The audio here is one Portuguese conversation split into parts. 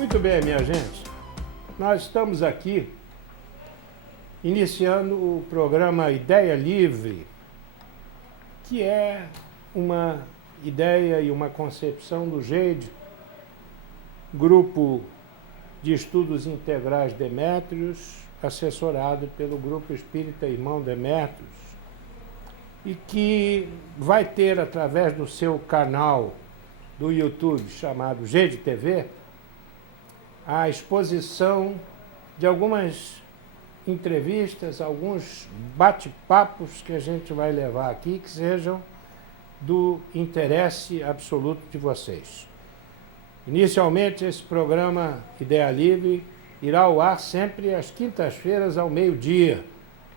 Muito bem, minha gente. Nós estamos aqui iniciando o programa Ideia Livre, que é uma ideia e uma concepção do GEID, Grupo de Estudos Integrais Demétrios, assessorado pelo Grupo Espírita Irmão Demétrios, e que vai ter, através do seu canal do YouTube chamado GEID TV, a exposição de algumas entrevistas, alguns bate-papos que a gente vai levar aqui, que sejam do interesse absoluto de vocês. Inicialmente, esse programa Ideia Livre irá ao ar sempre às quintas-feiras ao meio-dia,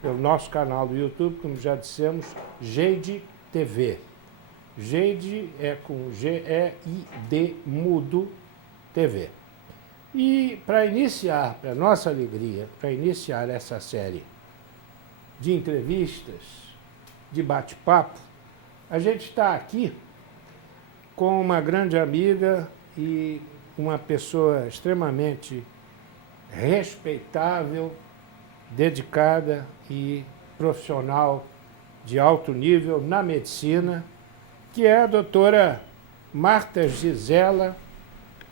pelo nosso canal do YouTube, como já dissemos, GEID TV. GEID é com G-E-I-D mudo TV. E para iniciar, para nossa alegria, para iniciar essa série de entrevistas, de bate-papo, a gente está aqui com uma grande amiga e uma pessoa extremamente respeitável, dedicada e profissional de alto nível na medicina, que é a doutora Marta Gisela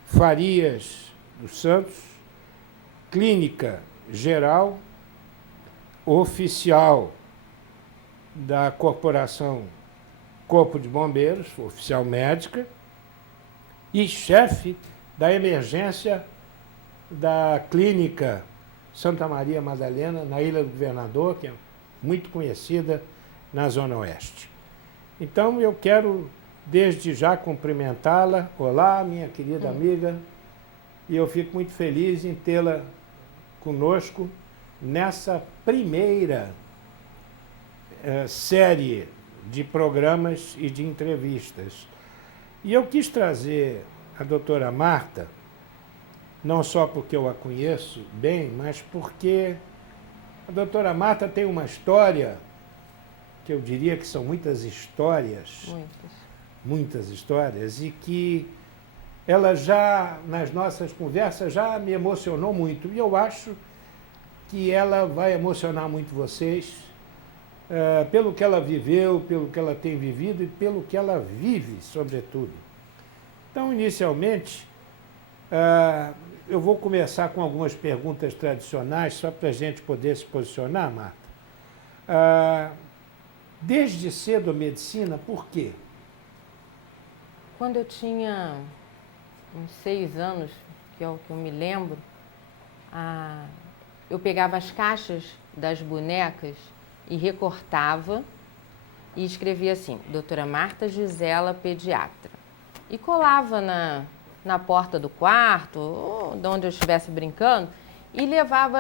Farias dos Santos, clínica geral, oficial da Corporação Corpo de Bombeiros, oficial médica, e chefe da emergência da Clínica Santa Maria Madalena, na Ilha do Governador, que é muito conhecida na Zona Oeste. Então, eu quero, desde já, cumprimentá-la. Olá, minha querida amiga, e eu fico muito feliz em tê-la conosco nessa primeira série de programas e de entrevistas. E eu quis trazer a doutora Marta, não só porque eu a conheço bem, mas porque a doutora Marta tem uma história, que eu diria que são muitas histórias, muitas histórias, e que ela já, nas nossas conversas, já me emocionou muito. E eu acho que ela vai emocionar muito vocês, pelo que ela viveu, pelo que ela tem vivido e pelo que ela vive, sobretudo. Então, inicialmente, eu vou começar com algumas perguntas tradicionais, só para a gente poder se posicionar, Marta. Desde cedo a medicina, por quê? Quando eu tinha uns 6 anos, que é o que eu me lembro, eu pegava as caixas das bonecas e recortava e escrevia assim, doutora Marta Gisela, pediatra. E colava na porta do quarto, ou de onde eu estivesse brincando, e levava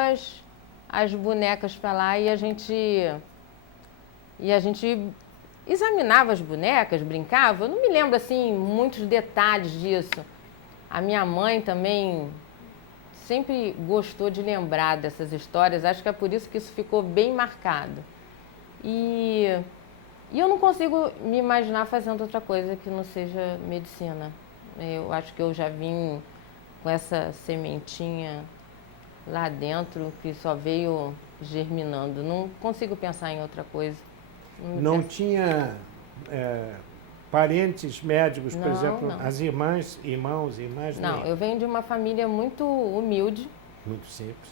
as bonecas para lá e a gente examinava as bonecas, brincava. Eu não me lembro assim muitos detalhes disso. A minha mãe também sempre gostou de lembrar dessas histórias, acho que é por isso que isso ficou bem marcado. E eu não consigo me imaginar fazendo outra coisa que não seja medicina. Eu acho que eu já vim com essa sementinha lá dentro que só veio germinando. Não consigo pensar em outra coisa. Não tinha parentes médicos, por Não, exemplo, não. as irmãs, irmãos, irmãs? Não, nem. eu venho de uma família muito humilde. Muito simples.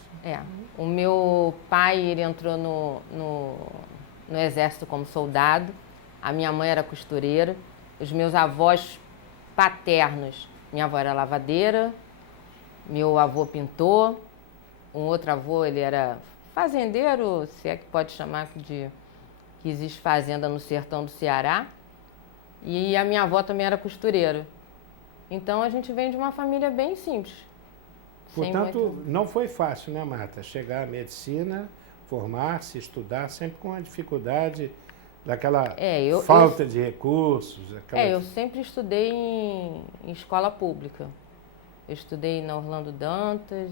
O meu pai, ele entrou no exército como soldado. A minha mãe era costureira. Os meus avós paternos, minha avó era lavadeira, meu avô pintor, um outro avô, ele era fazendeiro, se é que pode chamar que existe fazenda no sertão do Ceará, e a minha avó também era costureira. Então a gente vem de uma família bem simples. Portanto, não foi fácil, né, Marta? Chegar à medicina, formar-se, estudar, sempre com a dificuldade daquela falta de recursos. Eu sempre estudei em escola pública. Eu estudei na Orlando Dantas,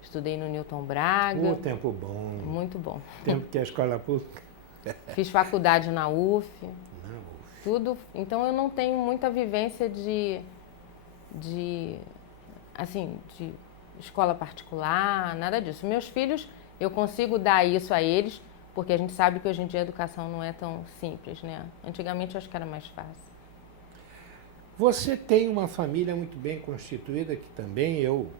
estudei no Newton Braga. Tempo bom. Muito bom. Tempo que a escola pública... Fiz faculdade na UF. Na UF. Tudo. Então eu não tenho muita vivência de escola particular, nada disso. Meus filhos, eu consigo dar isso a eles, porque a gente sabe que hoje em dia a educação não é tão simples, né? Antigamente eu acho que era mais fácil. Você tem uma família muito bem constituída, que também eu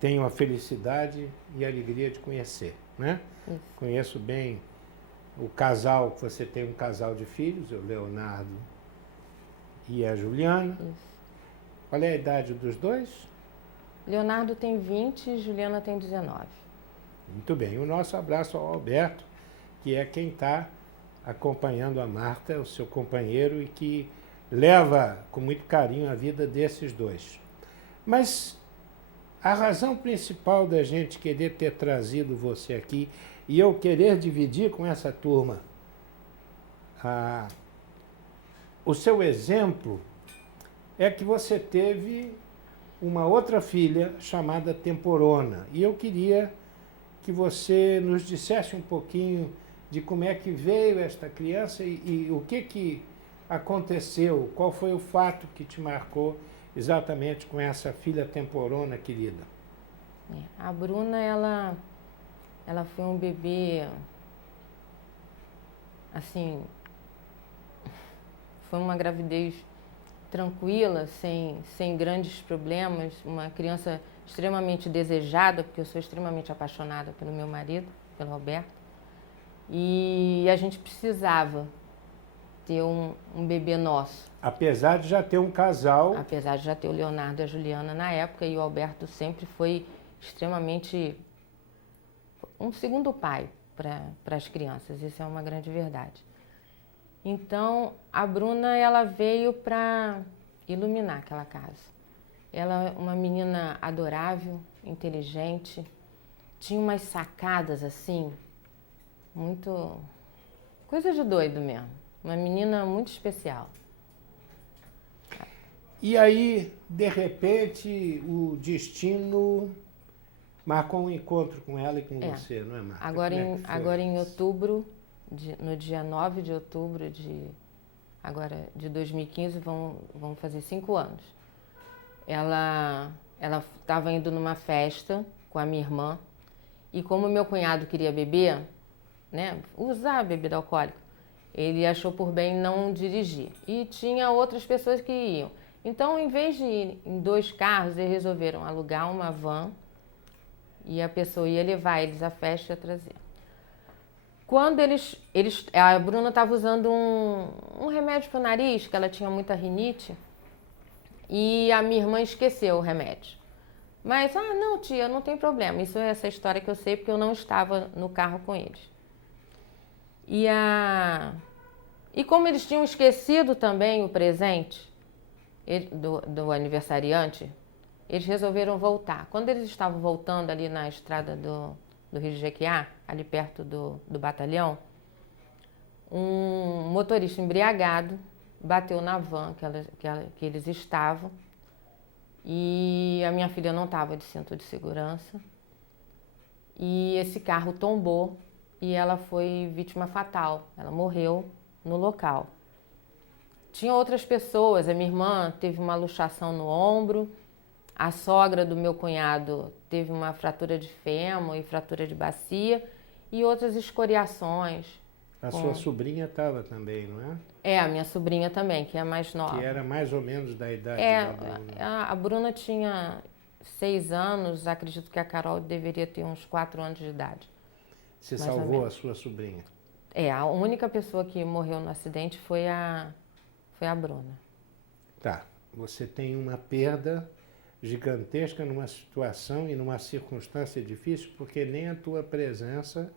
tenho a felicidade e a alegria de conhecer, né? Isso. Conheço bem o casal, você tem um casal de filhos, o Leonardo e a Juliana. Isso. Qual é a idade dos dois? Leonardo tem 20 e Juliana tem 19. Muito bem. O nosso abraço ao Alberto, que é quem está acompanhando a Marta, o seu companheiro, e que leva com muito carinho a vida desses dois. Mas a razão principal da gente querer ter trazido você aqui e eu querer dividir com essa turma o seu exemplo é que você teve uma outra filha chamada Temporona. E eu queria que você nos dissesse um pouquinho de como é que veio esta criança e o que aconteceu, qual foi o fato que te marcou exatamente com essa filha Temporona querida. A Bruna, ela foi um bebê, assim, foi uma gravidez tranquila, sem grandes problemas, uma criança extremamente desejada, porque eu sou extremamente apaixonada pelo meu marido, pelo Alberto, e a gente precisava ter um bebê nosso. Apesar de já ter um casal... Apesar de já ter o Leonardo e a Juliana na época, e o Alberto sempre foi extremamente um segundo pai para as crianças, isso é uma grande verdade. Então, a Bruna, ela veio para iluminar aquela casa. Ela é uma menina adorável, inteligente, tinha umas sacadas assim, muito... coisa de doido mesmo. Uma menina muito especial. E aí, de repente, o destino marcou um encontro com ela e com você, não é, Marta? Agora em outubro, no dia 9 de outubro de 2015, vão fazer 5 anos. Ela estava indo numa festa com a minha irmã e como meu cunhado queria beber, né, usar bebida alcoólica, ele achou por bem não dirigir. E tinha outras pessoas que iam. Então, em vez de ir em 2 carros, eles resolveram alugar uma van e a pessoa ia levar eles à festa e ia trazer. Quando a Bruna estava usando um remédio para o nariz, que ela tinha muita rinite, e a minha irmã esqueceu o remédio. Mas, não, tia, não tem problema. Isso é essa história que eu sei, porque eu não estava no carro com eles. E como eles tinham esquecido também o presente do aniversariante, eles resolveram voltar. Quando eles estavam voltando ali na estrada do Rio de Jequiá, ali perto do batalhão, um motorista embriagado bateu na van que eles estavam e a minha filha não estava de cinto de segurança e esse carro tombou e ela foi vítima fatal, ela morreu no local. Tinha outras pessoas, a minha irmã teve uma luxação no ombro, a sogra do meu cunhado teve uma fratura de fêmur e fratura de bacia e outras escoriações. A sua sobrinha estava também, não é? É, a minha sobrinha também, que é mais nova. Que era mais ou menos da idade da Bruna. A Bruna tinha 6 anos, acredito que a Carol deveria ter uns 4 anos de idade. Você salvou a sua sobrinha? É, a única pessoa que morreu no acidente foi a Bruna. Tá, você tem uma perda gigantesca numa situação e numa circunstância difícil, porque nem a tua presença,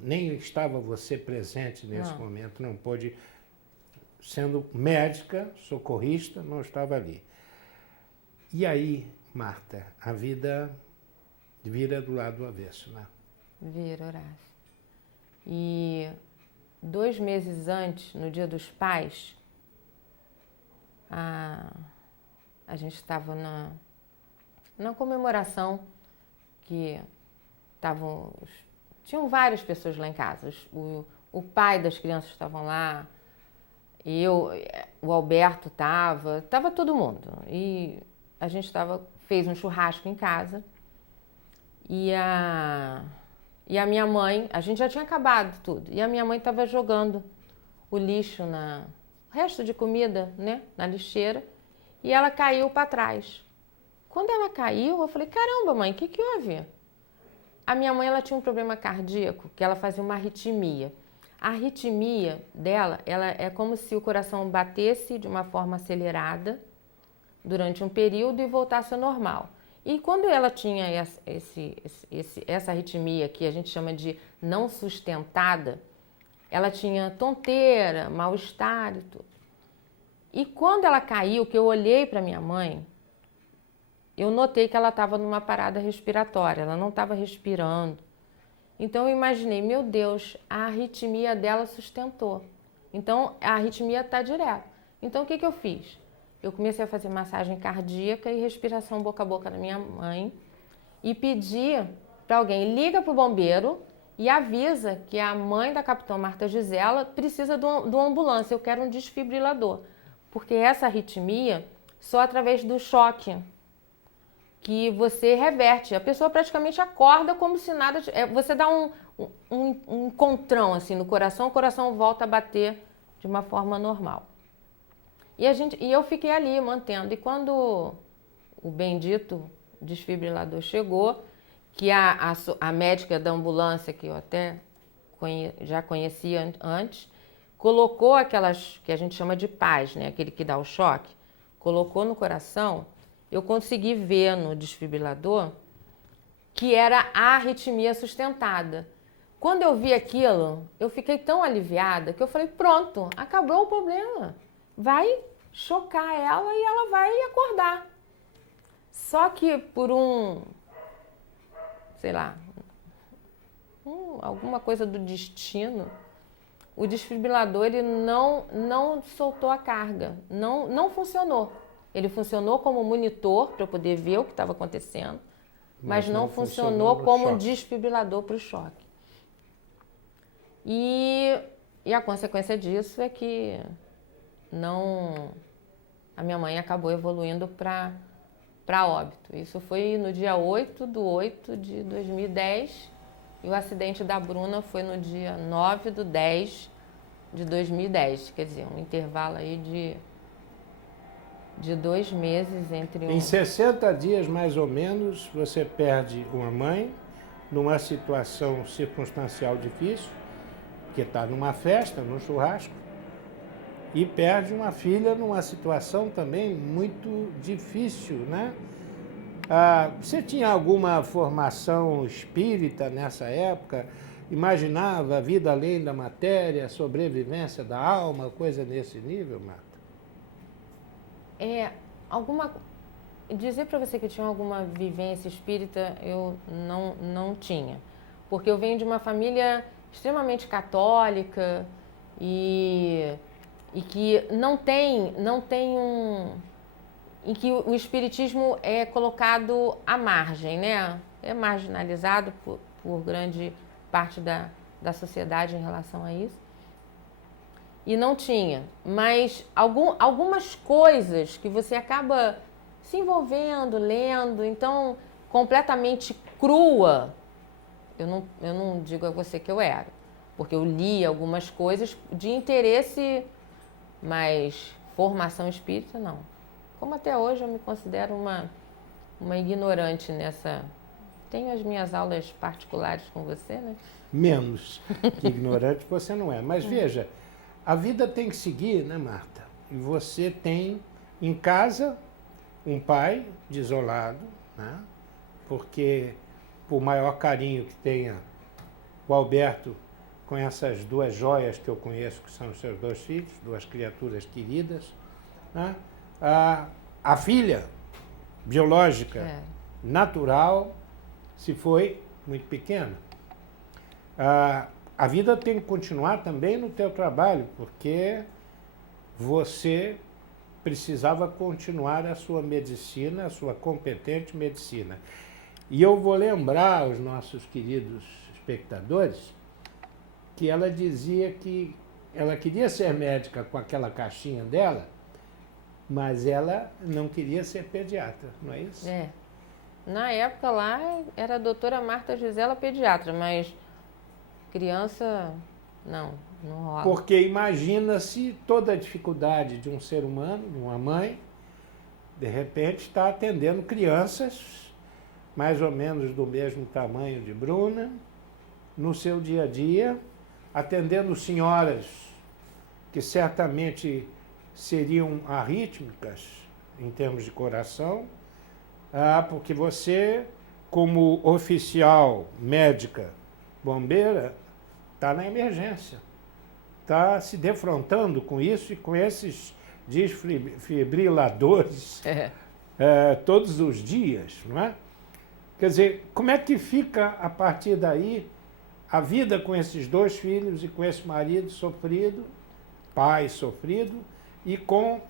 nem estava você presente nesse momento, não pôde, sendo médica, socorrista, não estava ali. E aí, Marta, a vida vira do lado do avesso, né? Vira, Horácio. E 2 meses antes, no Dia dos Pais, a gente estava na comemoração que tinham várias pessoas lá em casa. O pai das crianças estavam lá, o Alberto estava todo mundo. E a gente fez um churrasco em casa e a minha mãe, a gente já tinha acabado tudo, e a minha mãe estava jogando o lixo, o resto de comida, né, na lixeira, e ela caiu para trás. Quando ela caiu, eu falei, caramba, mãe, o que houve? A minha mãe, ela tinha um problema cardíaco, que ela fazia uma arritmia. A arritmia dela, ela é como se o coração batesse de uma forma acelerada durante um período e voltasse ao normal. E quando ela tinha essa arritmia, que a gente chama de não sustentada, ela tinha tonteira, mal-estar e tudo. E quando ela caiu, que eu olhei para minha mãe, eu notei que ela estava numa parada respiratória, ela não estava respirando. Então eu imaginei, meu Deus, a arritmia dela sustentou. Então a arritmia está direto. Então o que eu fiz? Eu comecei a fazer massagem cardíaca e respiração boca a boca da minha mãe e pedi para alguém, liga para o bombeiro e avisa que a mãe da capitã Marta Gisela precisa de uma ambulância, eu quero um desfibrilador. Porque essa arritmia, só através do choque que você reverte. A pessoa praticamente acorda como se nada... Você dá um encontrão assim no coração, o coração volta a bater de uma forma normal. E eu fiquei ali mantendo. E quando o bendito desfibrilador chegou, que a médica da ambulância, que eu até já conhecia antes, colocou aquelas que a gente chama de pás, né? Aquele que dá o choque, colocou no coração, eu consegui ver no desfibrilador que era a arritmia sustentada. Quando eu vi aquilo, eu fiquei tão aliviada que eu falei, pronto, acabou o problema. Vai chocar ela e ela vai acordar. Só que por alguma coisa do destino, o desfibrilador ele não soltou a carga, não funcionou. Ele funcionou como monitor para eu poder ver o que estava acontecendo, mas não funcionou como desfibrilador para o choque. E a consequência disso é que a minha mãe acabou evoluindo para óbito. Isso foi no dia 8/8/2010 e o acidente da Bruna foi no dia 9/10/2010, quer dizer, um intervalo aí de 2 meses entre Em 60 dias, mais ou menos, você perde uma mãe numa situação circunstancial difícil, que está numa festa, num churrasco, e perde uma filha numa situação também muito difícil, né? Você tinha alguma formação espírita nessa época? Imaginava a vida além da matéria, a sobrevivência da alma, coisa nesse nível, Marta? Dizer para você que eu tinha alguma vivência espírita, eu não tinha. Porque eu venho de uma família extremamente católica e que não tem em que o espiritismo é colocado à margem, né? É marginalizado por grande parte da sociedade em relação a isso. E não tinha, mas algumas coisas que você acaba se envolvendo, lendo, então completamente crua, eu não digo a você que eu era, porque eu li algumas coisas de interesse, mas formação espírita não. Como até hoje eu me considero uma ignorante nessa... Tenho as minhas aulas particulares com você, né? Menos que ignorante você não é, mas veja... A vida tem que seguir, né, Marta? E você tem em casa um pai desolado, né? Porque por maior carinho que tenha o Alberto com essas 2 joias que eu conheço, que são os seus 2 filhos, 2 criaturas queridas, né? A filha biológica, natural, se foi muito pequena. A vida tem que continuar também no teu trabalho, porque você precisava continuar a sua medicina, a sua competente medicina. E eu vou lembrar aos nossos queridos espectadores que ela dizia que ela queria ser médica com aquela caixinha dela Mas ela não queria ser pediatra, não é isso? É. Na época lá era a doutora Marta Gisela pediatra, mas criança não rola. Porque imagina-se toda a dificuldade de um ser humano, de uma mãe, de repente está atendendo crianças mais ou menos do mesmo tamanho de Bruna, no seu dia a dia, atendendo senhoras que certamente seriam arrítmicas em termos de coração, porque você, como oficial médica bombeira, está na emergência, está se defrontando com isso e com esses desfibriladores todos os dias, não é? Quer dizer, como é que fica a partir daí a vida com esses dois filhos e com esse marido sofrido, pai sofrido, e com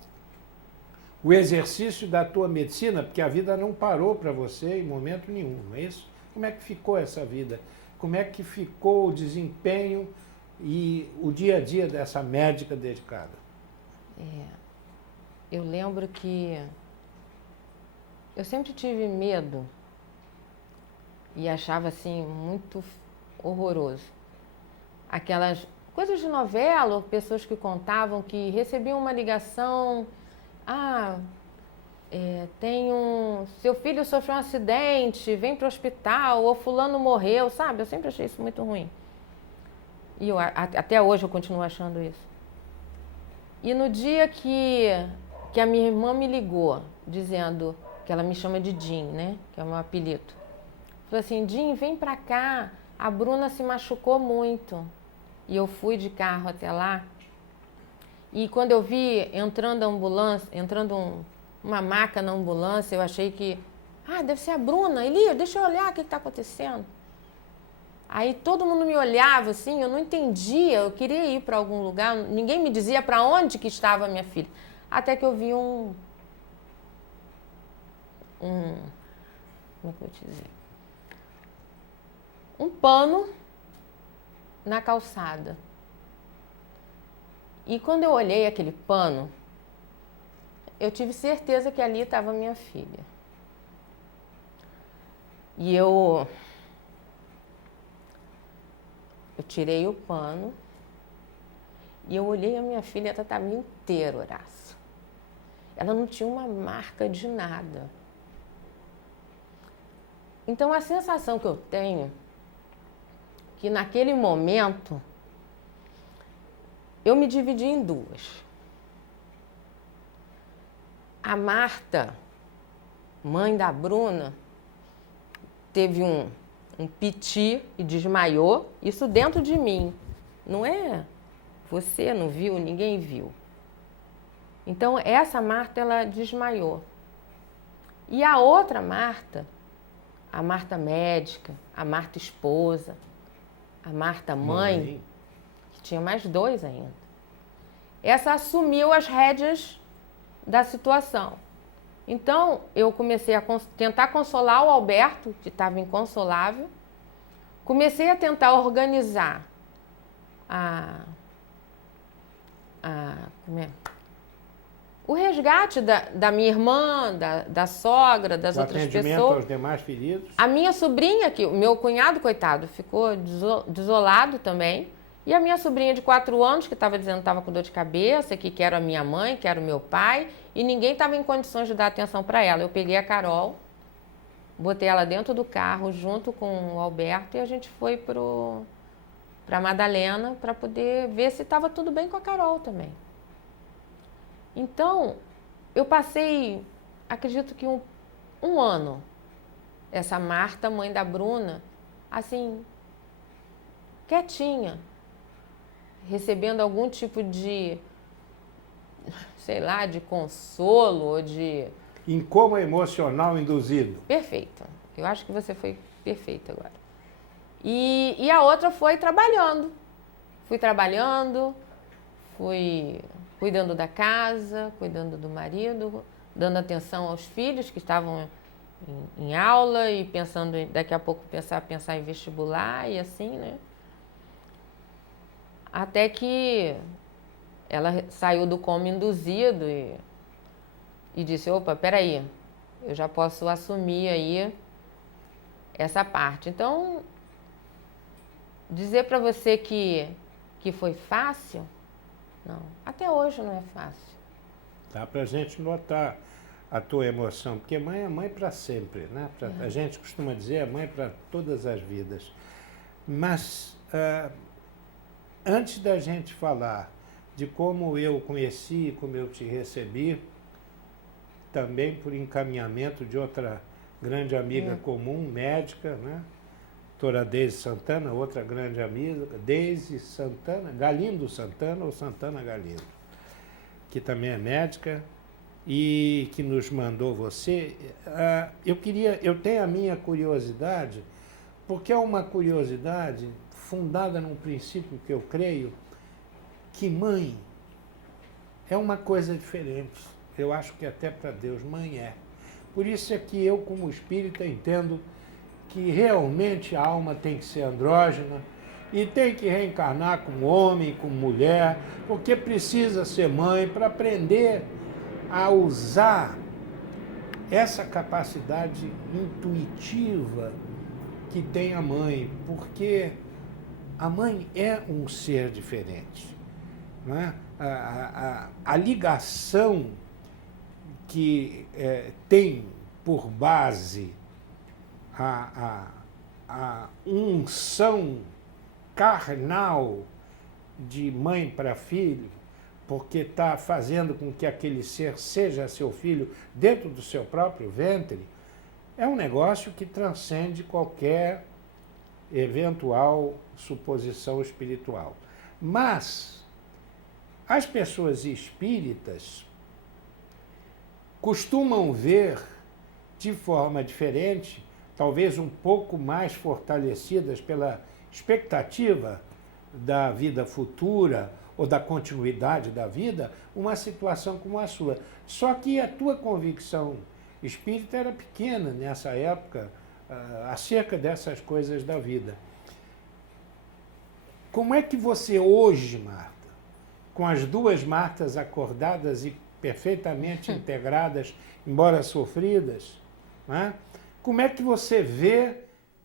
o exercício da tua medicina, porque a vida não parou para você em momento nenhum, não é isso? Como é que ficou essa vida? Como é que ficou o desempenho e o dia a dia dessa médica dedicada? Eu lembro que eu sempre tive medo e achava assim muito horroroso. Aquelas coisas de novela, ou pessoas que contavam que recebiam uma ligação, seu filho sofreu um acidente, vem para o hospital, ou fulano morreu, sabe? Eu sempre achei isso muito ruim. E até hoje eu continuo achando isso. E no dia que a minha irmã me ligou, dizendo, que ela me chama de Jean, né? Que é o meu apelido. Falou assim, Jean, vem pra cá, a Bruna se machucou muito. E eu fui de carro até lá. E quando eu vi entrando a ambulância, uma maca na ambulância, eu achei que, deve ser a Bruna. Elias, deixa eu olhar o que está acontecendo. Aí todo mundo me olhava assim, eu não entendia, eu queria ir para algum lugar, ninguém me dizia para onde que estava a minha filha. Até que eu vi como é que eu vou te dizer? Um pano na calçada. E quando eu olhei aquele pano, eu tive certeza que ali estava minha filha. E eu tirei o pano e eu olhei a minha filha, ela estava inteira, Horácio. Ela não tinha uma marca de nada. Então a sensação que eu tenho que naquele momento eu me dividi em duas. A Marta, mãe da Bruna, teve um piti e desmaiou, isso dentro de mim. Não é você não viu, ninguém viu. Então essa Marta, ela desmaiou. E a outra Marta, a Marta médica, a Marta esposa, a Marta mãe, que tinha mais dois ainda, essa assumiu as rédeas da situação. Então, eu comecei a tentar consolar o Alberto, que estava inconsolável. Comecei a tentar organizar o resgate da minha irmã, da sogra, das outras pessoas. O atendimento aos demais feridos. A minha sobrinha, o meu cunhado, coitado, ficou desolado também. E a minha sobrinha de 4 anos, que estava dizendo que estava com dor de cabeça, que quero a minha mãe, quero o meu pai, e ninguém estava em condições de dar atenção para ela. Eu peguei a Carol, botei ela dentro do carro junto com o Alberto e a gente foi para Madalena para poder ver se estava tudo bem com a Carol também. Então, eu passei, acredito que um ano, essa Marta, mãe da Bruna, assim, quietinha, recebendo algum tipo de, sei lá, de consolo ou de... Incômodo emocional induzido. Perfeito. Eu acho que você foi perfeita agora. E a outra foi trabalhando. Fui trabalhando, fui cuidando da casa, cuidando do marido, dando atenção aos filhos que estavam em aula e pensando, daqui a pouco pensar em vestibular e assim, né? Até que ela saiu do coma induzido e e disse, opa, peraí, eu já posso assumir aí essa parte. Então, dizer para você que foi fácil, não. Até hoje não é fácil. Dá para a gente notar a tua emoção, porque mãe é mãe para sempre, né? A gente costuma dizer é mãe para todas as vidas. Mas, antes da gente falar de como eu conheci, como eu te recebi, também por encaminhamento de outra grande amiga comum, médica, né? Doutora Deise Santana, outra grande amiga, Deise Santana, Galindo Santana ou Santana Galindo, que também é médica e que nos mandou você. Eu tenho a minha curiosidade, porque é uma curiosidade fundada num princípio que eu creio, que mãe é uma coisa diferente. Eu acho que até para Deus mãe é. Por isso é que eu, como espírita, entendo que realmente a alma tem que ser andrógena e tem que reencarnar como homem, como mulher, porque precisa ser mãe para aprender a usar essa capacidade intuitiva que tem a mãe, porque a mãe é um ser diferente. Não é? A ligação que tem por base a unção carnal de mãe para filho, porque está fazendo com que aquele ser seja seu filho dentro do seu próprio ventre, é um negócio que transcende qualquer eventual suposição espiritual. Mas as pessoas espíritas costumam ver de forma diferente, talvez um pouco mais fortalecidas pela expectativa da vida futura ou da continuidade da vida, uma situação como a sua. Só que a tua convicção espírita era pequena nessa época, acerca dessas coisas da vida. Como é que você hoje, Marta, com as duas Martas acordadas e perfeitamente integradas, embora sofridas, né? Como é que você vê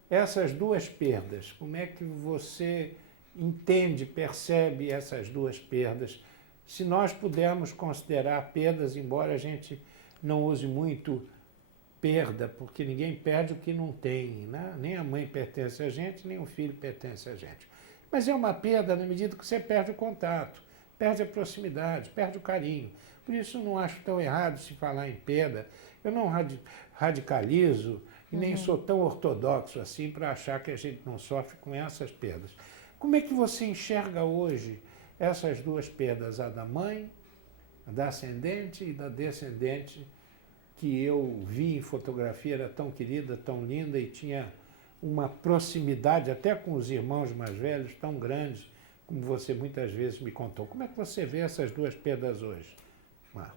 essas duas perdas? Como é que você entende, percebe essas duas perdas? Se nós pudermos considerar perdas, embora a gente não use muito perda, porque ninguém perde o que não tem, né? Nem a mãe pertence a gente, nem o filho pertence a gente. Mas é uma perda na medida que você perde o contato, perde a proximidade, perde o carinho. Por isso eu não acho tão errado se falar em perda. Eu não radicalizo e nem sou tão ortodoxo assim para achar que a gente não sofre com essas perdas. Como é que você enxerga hoje essas duas perdas, a da mãe, a da ascendente e da descendente, que eu vi em fotografia, era tão querida, tão linda e tinha uma proximidade até com os irmãos mais velhos tão grandes, como você muitas vezes me contou. Como é que você vê essas duas perdas hoje, Marta?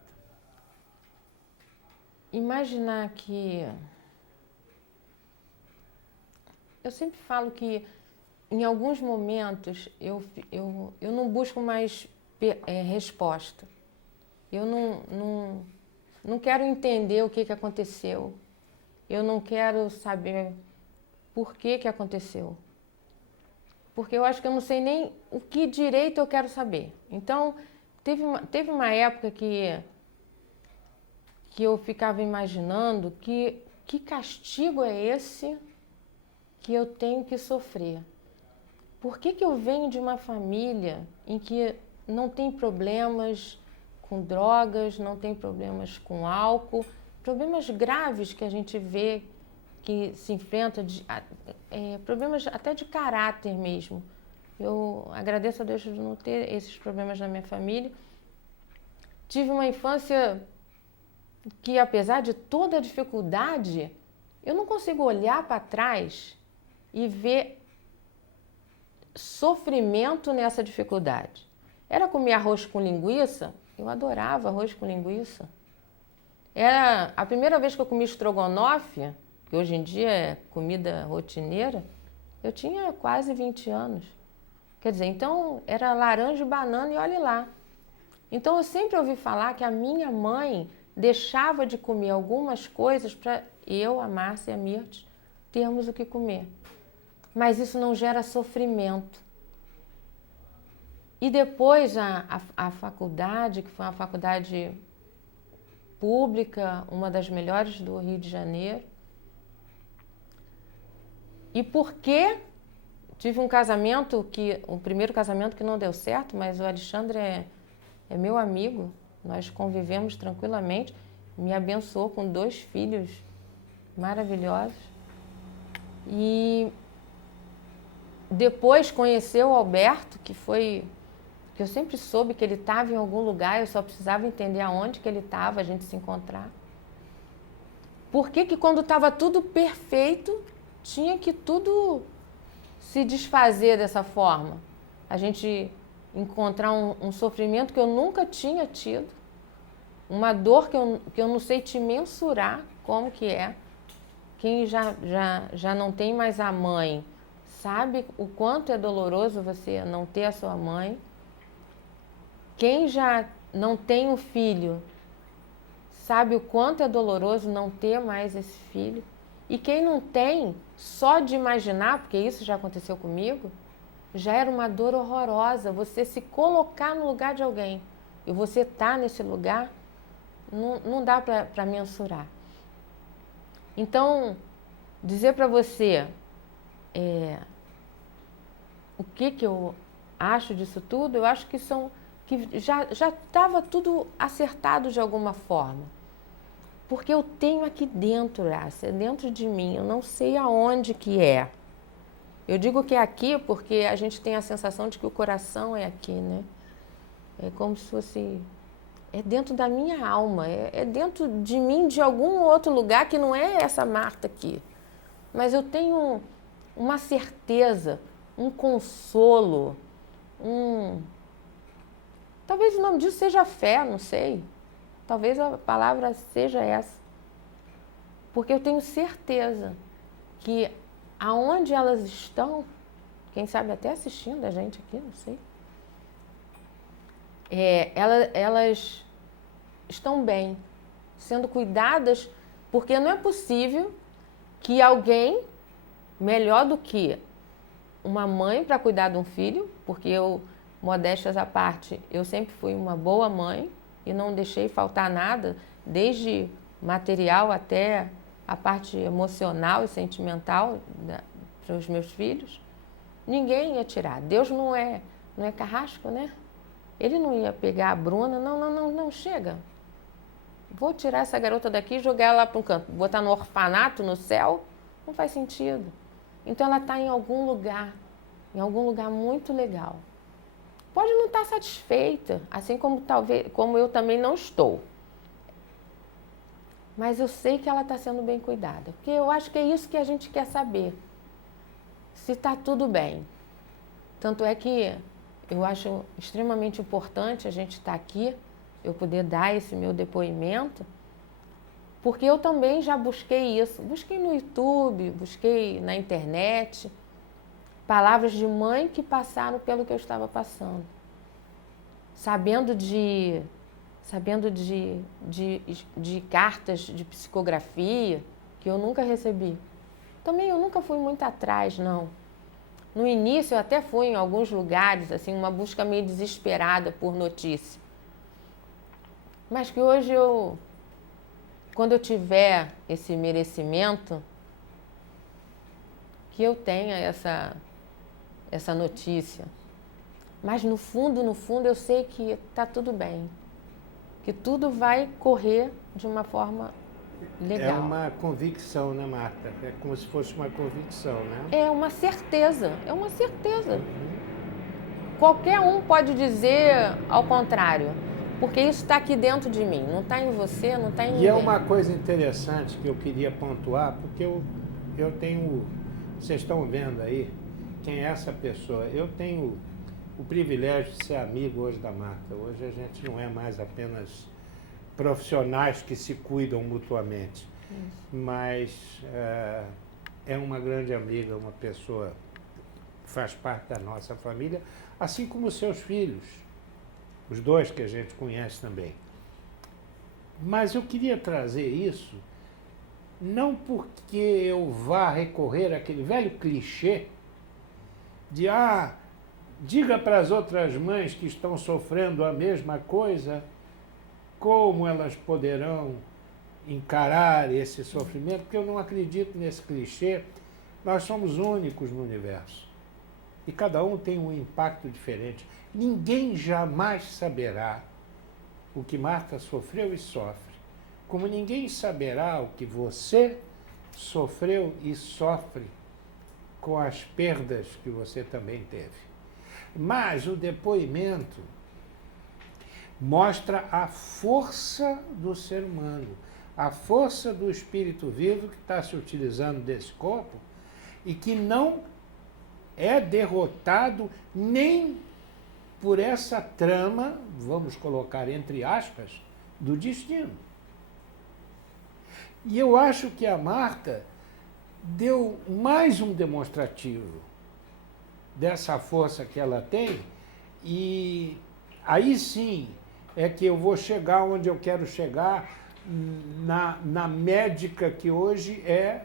Imaginar que... Eu sempre falo que em alguns momentos eu não busco mais resposta. Eu não quero entender o que aconteceu. Eu não quero saber por que aconteceu. Porque eu acho que eu não sei nem o que direito eu quero saber. Então, teve uma época que eu ficava imaginando que castigo é esse que eu tenho que sofrer. Por que eu venho de uma família em que não tem problemas com drogas, não tem problemas com álcool, problemas graves que a gente vê que se enfrenta, problemas até de caráter mesmo. Eu agradeço a Deus de não ter esses problemas na minha família. Tive uma infância que, apesar de toda a dificuldade, eu não consigo olhar para trás e ver sofrimento nessa dificuldade. Era comer arroz com linguiça, eu adorava arroz com linguiça. Era a primeira vez que eu comi estrogonofe, que hoje em dia é comida rotineira, eu tinha quase 20 anos. Quer dizer, então era laranja e banana e olhe lá. Então eu sempre ouvi falar que a minha mãe deixava de comer algumas coisas para eu, a Márcia e a Mirtes termos o que comer. Mas isso não gera sofrimento. E depois a faculdade, que foi uma faculdade pública, uma das melhores do Rio de Janeiro. E porque tive um casamento, o primeiro casamento que não deu certo, mas o Alexandre é meu amigo, nós convivemos tranquilamente, me abençoou com 2 filhos maravilhosos. E depois conheceu o Alberto, que eu sempre soube que ele estava em algum lugar, eu só precisava entender aonde que ele estava, a gente se encontrar. Por que quando estava tudo perfeito, tinha que tudo se desfazer dessa forma? A gente encontrar um sofrimento que eu nunca tinha tido, uma dor que eu não sei te mensurar como que é. Quem já não tem mais a mãe, sabe o quanto é doloroso você não ter a sua mãe. Quem já não tem um filho, sabe o quanto é doloroso não ter mais esse filho. E quem não tem, só de imaginar, porque isso já aconteceu comigo, já era uma dor horrorosa. Você se colocar no lugar de alguém e você tá nesse lugar, não dá para mensurar. Então, dizer para você o que eu acho disso tudo, eu acho que já estava tudo acertado de alguma forma. Porque eu tenho aqui dentro, Lácia, dentro de mim, eu não sei aonde que é. Eu digo que é aqui porque a gente tem a sensação de que o coração é aqui, né? É como se fosse... É dentro da minha alma, é dentro de mim, de algum outro lugar que não é essa Marta aqui. Mas eu tenho uma certeza, um consolo, Talvez o nome disso seja fé, não sei. Talvez a palavra seja essa. Porque eu tenho certeza que aonde elas estão, quem sabe até assistindo a gente aqui, não sei, elas estão bem, sendo cuidadas, porque não é possível que alguém melhor do que uma mãe para cuidar de um filho, porque eu, modéstias à parte, eu sempre fui uma boa mãe e não deixei faltar nada, desde material até a parte emocional e sentimental para os meus filhos. Ninguém ia tirar. Deus não é carrasco, né? Ele não ia pegar a Bruna, não, chega. Vou tirar essa garota daqui e jogar ela para um canto. Botar no orfanato, no céu, não faz sentido. Então ela está em algum lugar muito legal. Pode não estar satisfeita, assim como eu também não estou. Mas eu sei que ela está sendo bem cuidada, porque eu acho que é isso que a gente quer saber, se está tudo bem. Tanto é que eu acho extremamente importante a gente estar aqui, eu poder dar esse meu depoimento, porque eu também já busquei isso. Busquei no YouTube, busquei na internet, palavras de mãe que passaram pelo que eu estava passando. Sabendo de cartas de psicografia que eu nunca recebi. Também eu nunca fui muito atrás, não. No início eu até fui em alguns lugares, assim, uma busca meio desesperada por notícia. Mas que hoje quando eu tiver esse merecimento, que eu tenha essa notícia. Mas no fundo, eu sei que está tudo bem. Que tudo vai correr de uma forma legal. É uma convicção, né, Marta? É como se fosse uma convicção, né? É uma certeza. Qualquer um pode dizer ao contrário, porque isso está aqui dentro de mim, não está em você, não está em ninguém. E é uma coisa interessante que eu queria pontuar, porque eu tenho... Vocês estão vendo aí quem é essa pessoa. Eu tenho o privilégio de ser amigo hoje da Marta. Hoje a gente não é mais apenas profissionais que se cuidam mutuamente, mas é uma grande amiga, uma pessoa que faz parte da nossa família, assim como os seus filhos, os 2 que a gente conhece também. Mas eu queria trazer isso, não porque eu vá recorrer àquele velho clichê de, diga para as outras mães que estão sofrendo a mesma coisa, como elas poderão encarar esse sofrimento, porque eu não acredito nesse clichê. Nós somos únicos no universo e cada um tem um impacto diferente. Ninguém jamais saberá o que Marta sofreu e sofre, como ninguém saberá o que você sofreu e sofre com as perdas que você também teve. Mas o depoimento mostra a força do ser humano, a força do espírito vivo que está se utilizando desse corpo e que não é derrotado nem por essa trama, vamos colocar entre aspas, do destino. E eu acho que a Marta deu mais um demonstrativo dessa força que ela tem, e aí sim é que eu vou chegar onde eu quero chegar, na médica que hoje é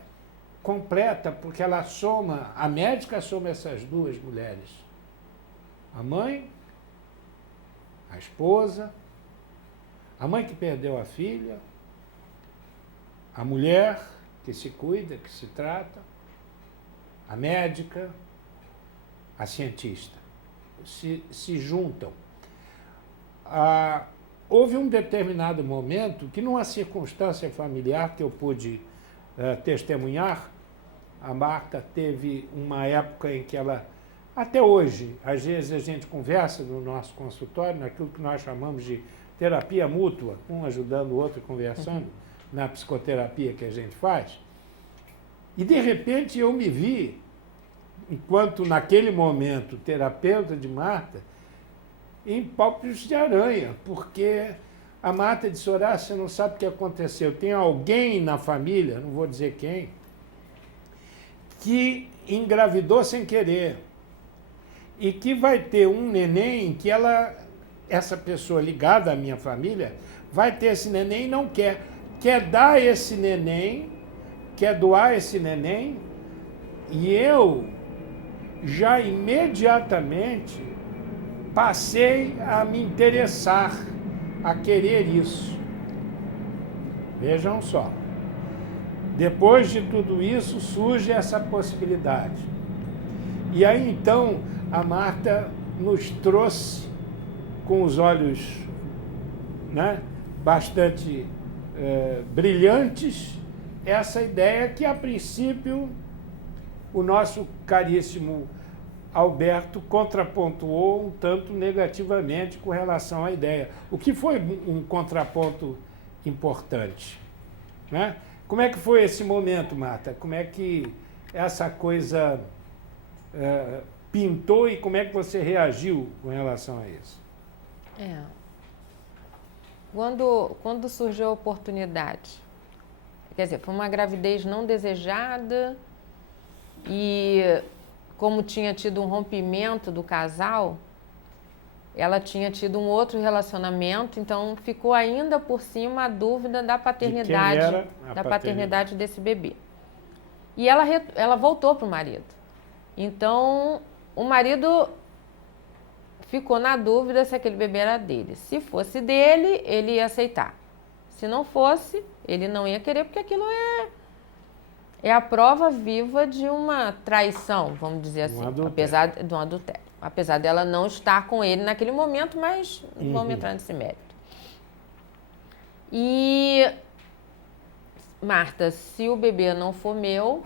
completa, porque ela soma, a médica soma essas duas mulheres, a mãe, a esposa, a mãe que perdeu a filha, a mulher que se cuida, que se trata, a médica, a cientista, se juntam. Houve um determinado momento que, numa circunstância familiar que eu pude testemunhar, a Marta teve uma época em que ela, até hoje, às vezes a gente conversa no nosso consultório, naquilo que nós chamamos de terapia mútua, um ajudando o outro, conversando, na psicoterapia que a gente faz, e de repente eu me vi, enquanto naquele momento terapeuta de Marta, em pálpebras de aranha, porque a Marta disse: Horácio, você não sabe o que aconteceu, tem alguém na família, não vou dizer quem, que engravidou sem querer e que vai ter um neném que essa pessoa ligada à minha família, vai ter esse neném e não quer dar esse neném, quer doar esse neném, e eu já imediatamente passei a me interessar, a querer isso. Vejam só. Depois de tudo isso, surge essa possibilidade. E aí, então, a Marta nos trouxe, com os olhos, né, bastante brilhantes, essa ideia que, a princípio, o nosso caríssimo Alberto contrapontuou um tanto negativamente com relação à ideia, o que foi um contraponto importante, né? Como é que foi esse momento, Marta? Como é que essa coisa pintou e como é que você reagiu com relação a isso? Quando surgiu a oportunidade, quer dizer, foi uma gravidez não desejada e, como tinha tido um rompimento do casal, ela tinha tido um outro relacionamento, então ficou ainda por cima a dúvida da paternidade, paternidade desse bebê. E ela voltou para o marido. Então, o marido ficou na dúvida se aquele bebê era dele. Se fosse dele, ele ia aceitar. Se não fosse, ele não ia querer, porque aquilo é a prova viva de uma traição, vamos dizer assim, apesar de um adultério. Apesar dela não estar com ele naquele momento, mas não vamos entrar nesse mérito. E, Marta, se o bebê não for meu,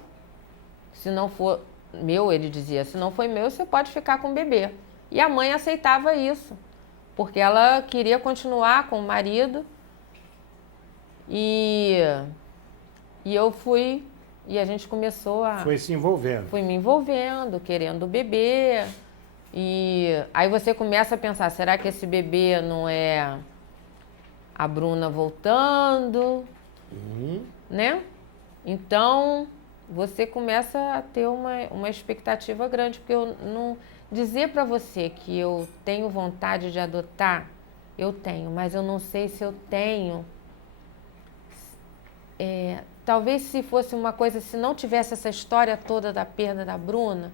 se não for meu, ele dizia, se não foi meu, você pode ficar com o bebê. E a mãe aceitava isso, porque ela queria continuar com o marido. E eu fui, e a gente começou a... Foi se envolvendo. Fui me envolvendo, querendo o bebê. E aí você começa a pensar, será que esse bebê não é a Bruna voltando? Né? Então, você começa a ter uma expectativa grande, porque eu não... Dizer para você que eu tenho vontade de adotar, eu tenho, mas eu não sei se eu tenho talvez se fosse uma coisa, se não tivesse essa história toda da perda da Bruna,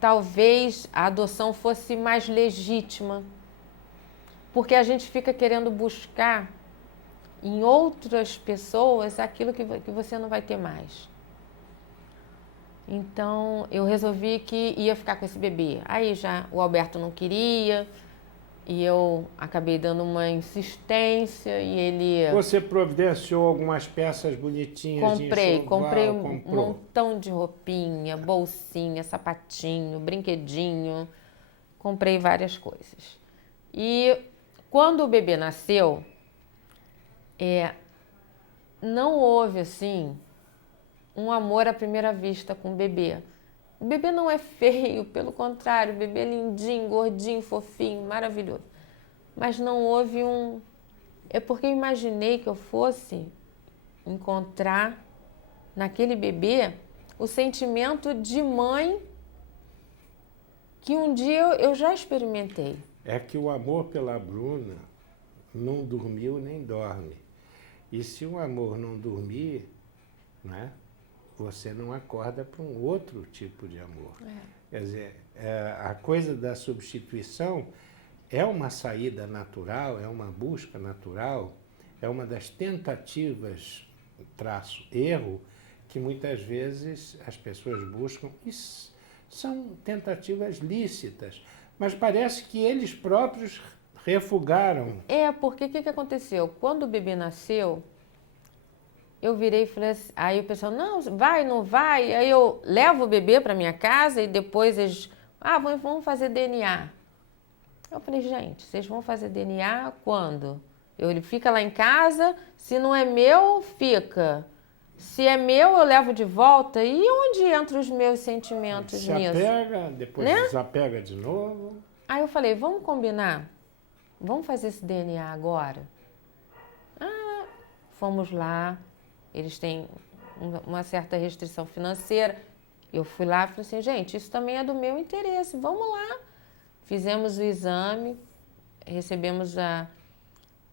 talvez a adoção fosse mais legítima. Porque a gente fica querendo buscar em outras pessoas aquilo que você não vai ter mais. Então, eu resolvi que ia ficar com esse bebê. Aí já o Alberto não queria e eu acabei dando uma insistência e ele... Você providenciou algumas peças bonitinhas de enxoval? Comprei um montão de roupinha, bolsinha, sapatinho, brinquedinho. Comprei várias coisas. E quando o bebê nasceu, não houve, assim, um amor à primeira vista com o bebê. O bebê não é feio, pelo contrário, o bebê é lindinho, gordinho, fofinho, maravilhoso. Mas não houve um... É porque eu imaginei que eu fosse encontrar naquele bebê o sentimento de mãe que um dia eu já experimentei. É que o amor pela Bruna não dormiu nem dorme. E se o amor não dormir, né, você não acorda para um outro tipo de amor. Quer dizer, a coisa da substituição é uma saída natural, é uma busca natural, é uma das tentativas, erro, que muitas vezes as pessoas buscam. E são tentativas lícitas, mas parece que eles próprios refugaram. Porque o que aconteceu? Quando o bebê nasceu, eu virei e falei assim, aí o pessoal, não, vai, não vai. Aí eu levo o bebê para minha casa e depois eles, vamos fazer DNA. Eu falei, gente, vocês vão fazer DNA quando? Ele fica lá em casa, se não é meu, fica. Se é meu, eu levo de volta. E onde entram os meus sentimentos nisso? Se apega, depois desapega de novo. Aí eu falei, vamos combinar? Vamos fazer esse DNA agora? Fomos lá. Eles têm uma certa restrição financeira. Eu fui lá e falei assim, gente, isso também é do meu interesse, vamos lá. Fizemos o exame, recebemos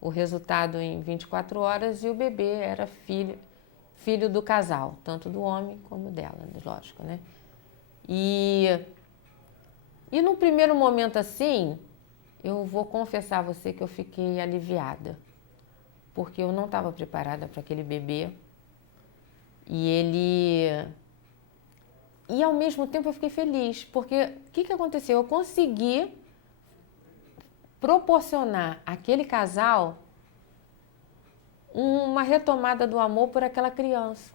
o resultado em 24 horas e o bebê era filho do casal, tanto do homem como dela, lógico, né? E no primeiro momento assim, eu vou confessar a você que eu fiquei aliviada, porque eu não estava preparada para aquele bebê. E ao mesmo tempo eu fiquei feliz, porque o que aconteceu? Eu consegui proporcionar àquele casal uma retomada do amor por aquela criança.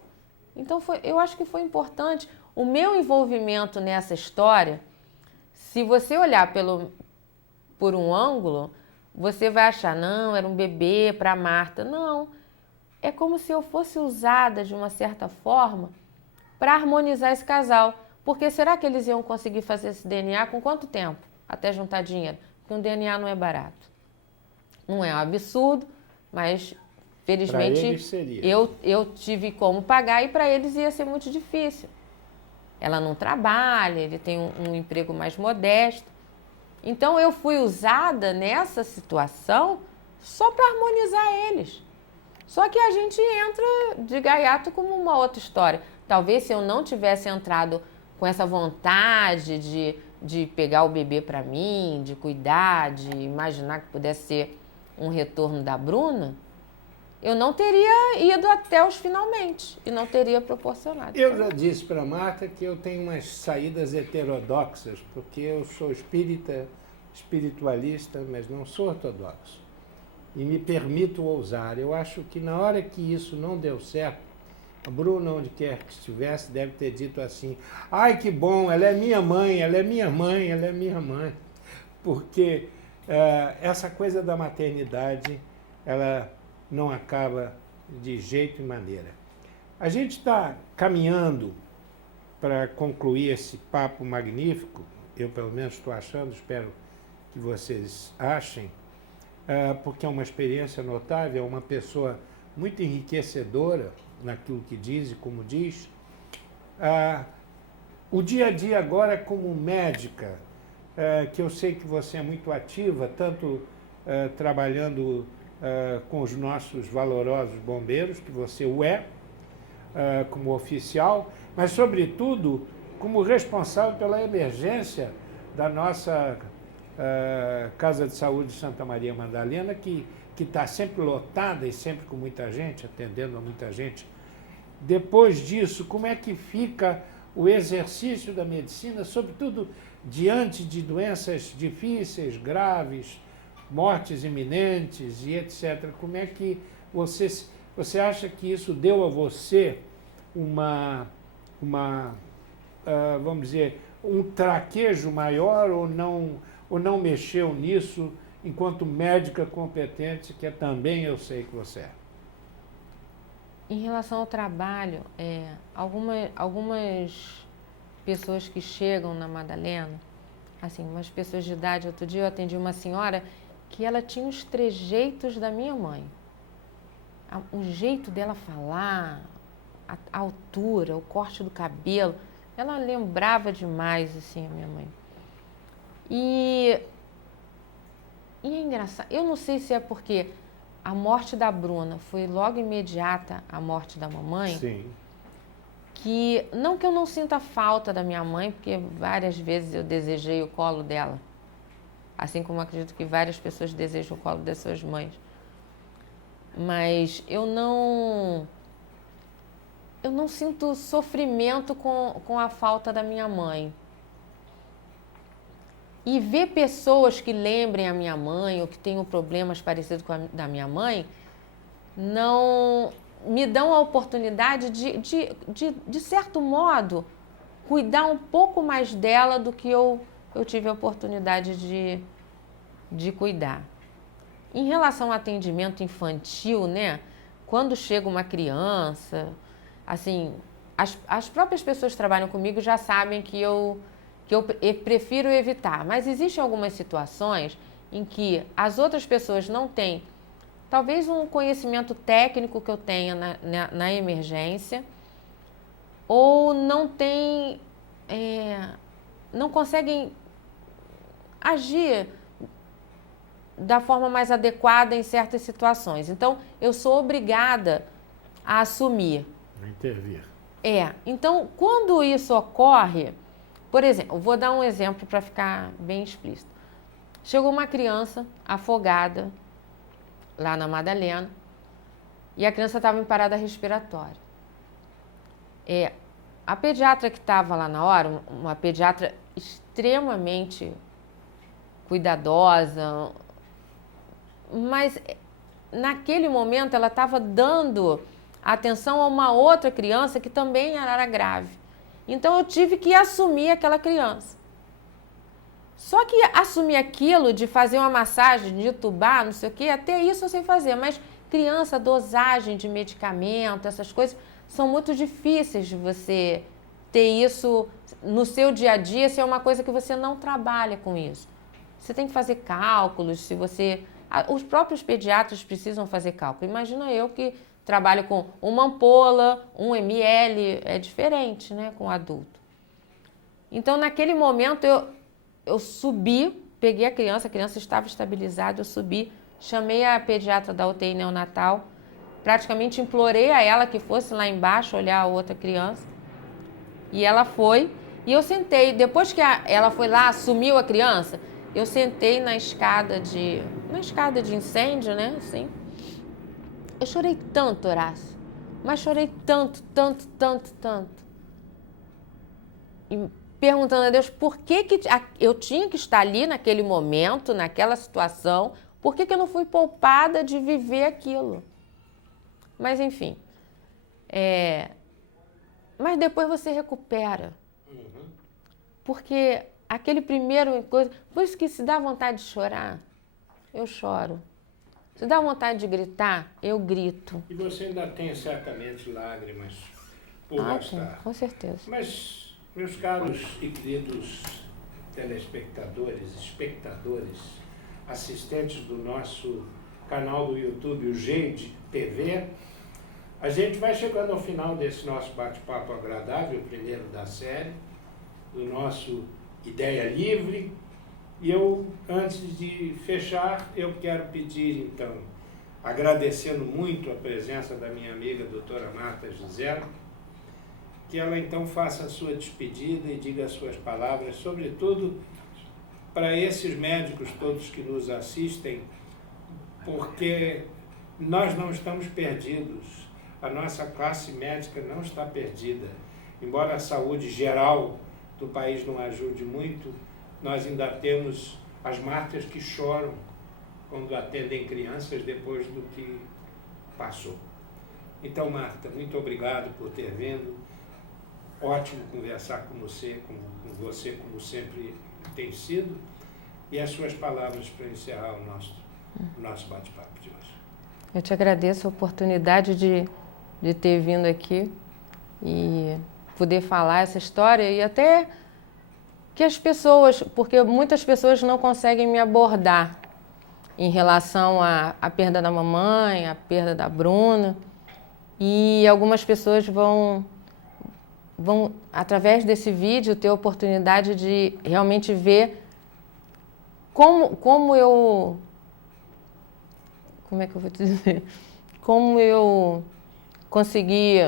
Então eu acho que foi importante o meu envolvimento nessa história. Se você olhar por um ângulo, você vai achar, não, era um bebê para Marta. Não, é como se eu fosse usada de uma certa forma para harmonizar esse casal. Porque será que eles iam conseguir fazer esse DNA com quanto tempo? Até juntar dinheiro. Porque um DNA não é barato. Não é um absurdo, mas felizmente eu tive como pagar e para eles ia ser muito difícil. Ela não trabalha, ele tem um emprego mais modesto. Então eu fui usada nessa situação só para harmonizar eles. Só que a gente entra de gaiato como uma outra história. Talvez se eu não tivesse entrado com essa vontade de pegar o bebê para mim, de cuidar, de imaginar que pudesse ser um retorno da Bruna, eu não teria ido até os finalmente e não teria proporcionado. Eu já disse para a Marta que eu tenho umas saídas heterodoxas, porque eu sou espiritualista, mas não sou ortodoxo. E me permito ousar. Eu acho que na hora que isso não deu certo, a Bruna, onde quer que estivesse, deve ter dito assim, ai que bom, ela é minha mãe, ela é minha mãe, ela é minha mãe. Porque essa coisa da maternidade, ela não acaba de jeito e maneira. A gente está caminhando para concluir esse papo magnífico, eu pelo menos estou achando, espero que vocês achem, porque é uma experiência notável, é uma pessoa muito enriquecedora naquilo que diz e como diz. O dia a dia agora como médica, que eu sei que você é muito ativa, tanto trabalhando com os nossos valorosos bombeiros, que você o é, como oficial, mas, sobretudo, como responsável pela emergência da nossa Casa de Saúde de Santa Maria Madalena, que está sempre lotada e sempre com muita gente, atendendo a muita gente. Depois disso, como é que fica o exercício da medicina, sobretudo diante de doenças difíceis, graves, mortes iminentes e etc. Como é que você acha que isso deu a você vamos dizer, um traquejo maior ou não mexeu nisso enquanto médica competente, que também eu sei que você é? Em relação ao trabalho, algumas pessoas que chegam na Madalena, assim, umas pessoas de idade, outro dia eu atendi uma senhora que ela tinha os trejeitos da minha mãe. O jeito dela falar, a altura, o corte do cabelo, ela lembrava demais, assim, a minha mãe. E é engraçado, eu não sei se é porque a morte da Bruna foi logo imediata à morte da mamãe. Sim. Não que eu não sinta falta da minha mãe, porque várias vezes eu desejei o colo dela. Assim como acredito que várias pessoas desejam o colo das suas mães. Mas eu não sinto sofrimento com a falta da minha mãe. E ver pessoas que lembrem a minha mãe ou que tenham problemas parecidos com a da minha mãe, não me dão a oportunidade de certo modo, cuidar um pouco mais dela do que eu tive a oportunidade de cuidar. Em relação ao atendimento infantil, né? Quando chega uma criança, assim, as próprias pessoas que trabalham comigo já sabem que eu prefiro evitar. Mas existem algumas situações em que as outras pessoas não têm, talvez um conhecimento técnico que eu tenha na emergência, ou não tem, não conseguem agir da forma mais adequada em certas situações. Então, eu sou obrigada a assumir. A intervir. Então, quando isso ocorre, por exemplo, vou dar um exemplo para ficar bem explícito. Chegou uma criança afogada lá na Madalena e a criança estava em parada respiratória. A pediatra que estava lá na hora, uma pediatra extremamente cuidadosa, mas naquele momento ela estava dando atenção a uma outra criança que também era grave. Então eu tive que assumir aquela criança. Só que assumir aquilo de fazer uma massagem, de entubar, não sei o quê, até isso eu sei fazer, mas criança, dosagem de medicamento, essas coisas são muito difíceis de você ter isso no seu dia a dia, se é uma coisa que você não trabalha com isso. Você tem que fazer cálculos, os próprios pediatras precisam fazer cálculo. Imagina eu que trabalho com uma ampola, 1 ml, é diferente, né, com o adulto. Então, naquele momento, eu subi, peguei a criança estava estabilizada, eu subi, chamei a pediatra da UTI neonatal, praticamente implorei a ela que fosse lá embaixo olhar a outra criança, e ela foi, e eu sentei, depois que ela foi lá, assumiu a criança, eu sentei na escada de incêndio, né, assim. Eu chorei tanto, Horácio, mas chorei tanto. E perguntando a Deus por que eu tinha que estar ali naquele momento, naquela situação, por que eu não fui poupada de viver aquilo. Mas, enfim, mas depois você recupera. Porque aquele primeiro coisa, por isso que se dá vontade de chorar, eu choro. Se dá vontade de gritar, eu grito. E você ainda tem certamente lágrimas por gastar. Com certeza. Mas, meus caros e queridos telespectadores, espectadores, assistentes do nosso canal do YouTube, o Geide TV, a gente vai chegando ao final desse nosso bate-papo agradável, o primeiro da série, do nosso Ideia Livre. E eu, antes de fechar, eu quero pedir, então, agradecendo muito a presença da minha amiga doutora Marta Gisela, que ela então faça a sua despedida e diga as suas palavras, sobretudo para esses médicos todos que nos assistem, porque nós não estamos perdidos, a nossa classe médica não está perdida. Embora a saúde geral do país não ajude muito, nós ainda temos as Martas que choram quando atendem crianças depois do que passou. Então, Marta, muito obrigado por ter vindo. Ótimo conversar com você como sempre tem sido. E as suas palavras para encerrar o nosso bate-papo de hoje. Eu te agradeço a oportunidade de ter vindo aqui e poder falar essa história e até que as pessoas, porque muitas pessoas não conseguem me abordar em relação à perda da mamãe, à perda da Bruna, e algumas pessoas vão através desse vídeo ter a oportunidade de realmente ver como é que eu vou te dizer? Como eu consegui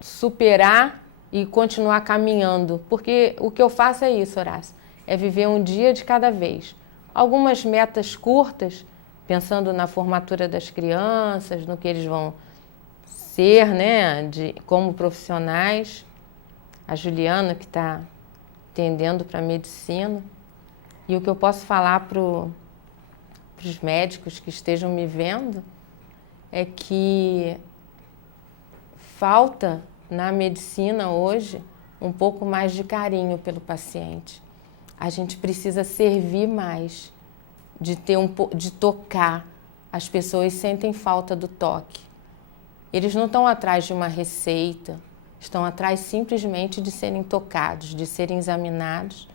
superar e continuar caminhando. Porque o que eu faço é isso, Horácio, é viver um dia de cada vez. Algumas metas curtas, pensando na formatura das crianças, no que eles vão ser, né, como profissionais. A Juliana, que está tendendo para a medicina. E o que eu posso falar para os médicos que estejam me vendo é que falta na medicina hoje um pouco mais de carinho pelo paciente. A gente precisa servir mais, de tocar. As pessoas sentem falta do toque. Eles não estão atrás de uma receita, estão atrás simplesmente de serem tocados, de serem examinados.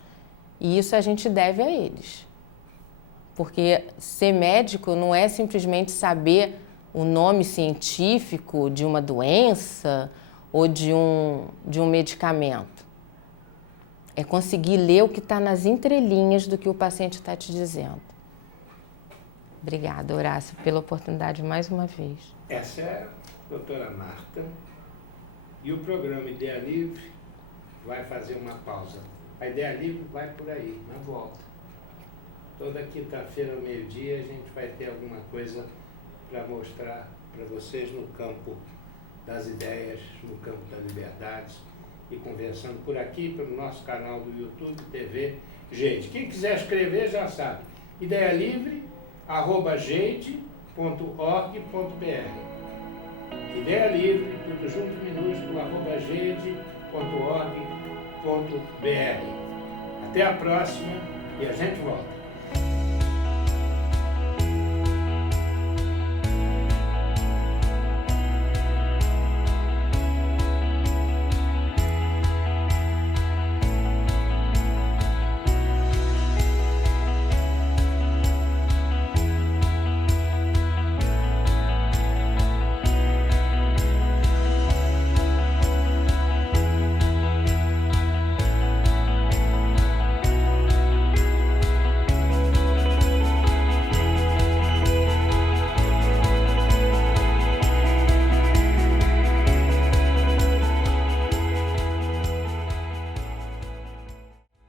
E isso a gente deve a eles. Porque ser médico não é simplesmente saber o nome científico de uma doença ou de um medicamento. É conseguir ler o que está nas entrelinhas do que o paciente está te dizendo. Obrigada, Horácio, pela oportunidade mais uma vez. Essa é a doutora Marta. E o programa Ideia Livre vai fazer uma pausa. A Ideia Livre vai por aí, na volta. Toda quinta-feira ao meio-dia a gente vai ter alguma coisa para mostrar para vocês no campo das ideias, no campo da liberdade, e conversando por aqui, pelo nosso canal do YouTube, TV Jeide. Quem quiser escrever já sabe, ideialivre@jeide.org.br. Ideia Livre, tudo junto, minúsculo, @jeide.org.br. Até a próxima e a gente volta.